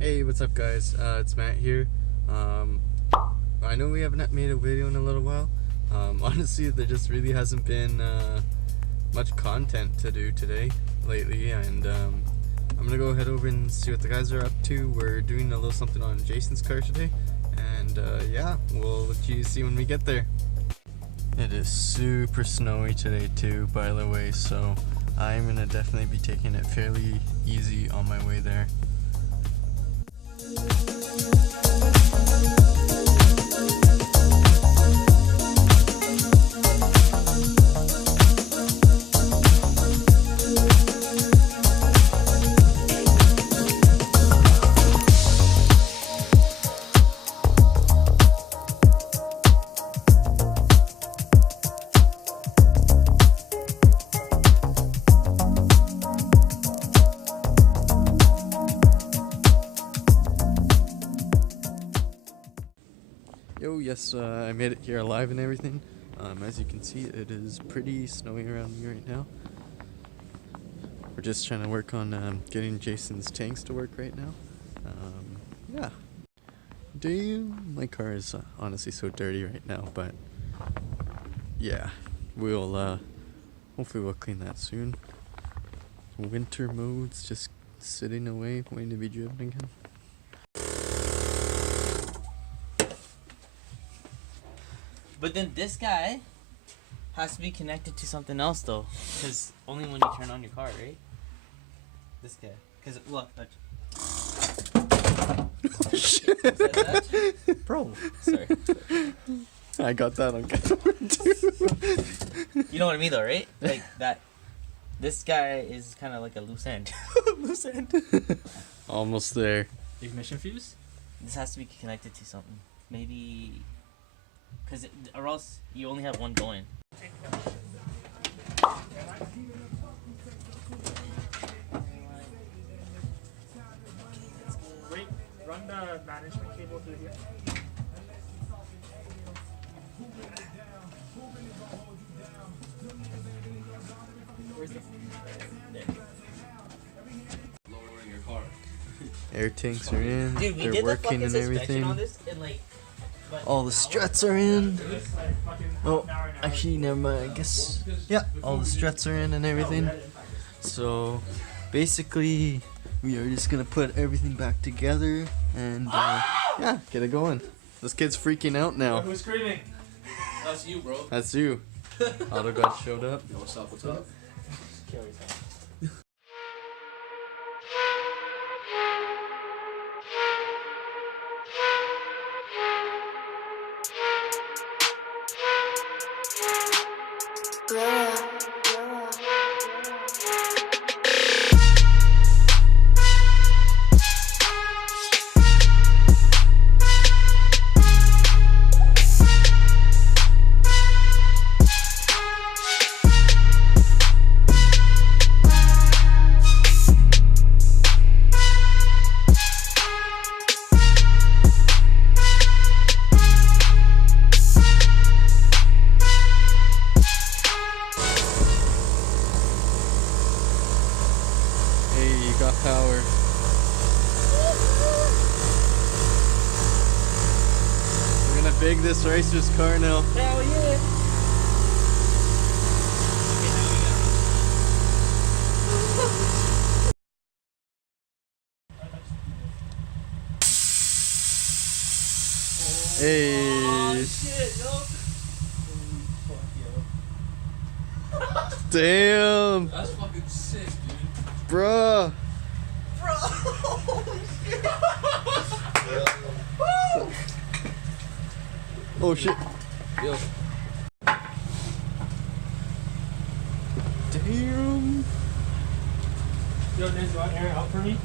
Hey, what's up guys? It's Matt here. I know we haven't made a video in a little while. Honestly, there just really hasn't been much content to do lately, and I'm gonna go ahead over and see what the guys are up to. We're doing a little something on Jason's car today, and yeah, we'll let you see when we get there. It is super snowy today too, by the way, so I'm gonna definitely be taking it fairly easy on my way there. Yes, I made it here alive and everything. As you can see, it is pretty snowy around me right now. We're just trying to work on getting Jason's tanks to work right now. Yeah. My car is honestly so dirty right now, but yeah, we'll hopefully we'll clean that soon. Winter mode's just sitting away, waiting to be driven again. But then this guy has to be connected to something else though, because only when you turn on your car, right? This guy, because look, Oh shit! Bro, sorry. I got that on camera too. You know what I mean though, right? Like that. This guy is kind of like a loose end. Loose end. Almost there. Ignition fuse? This has to be connected to something. Maybe. Because or else you only have one going. Wait, run the management cable through here. Where's the... There. Lowering your car. Air tanks are in. Dude, we they're did working the and fucking everything. suspension on this and like... All the struts are in. Oh, actually, never mind. I guess. Yeah, all the struts are in and everything. So, basically, we are just gonna put everything back together and yeah, get it going. This kid's freaking out now. Who's screaming? That's you, bro. That's you. Auto God showed up. Yo, what's up? What's up? Got power. We're gonna big this racer's car now. Hell yeah! Hey. Oh shit, yo! Damn. That's fucking sick, dude. Bruh. Oh shit. Yo. Damn. Yo, Niz, you want air out for me?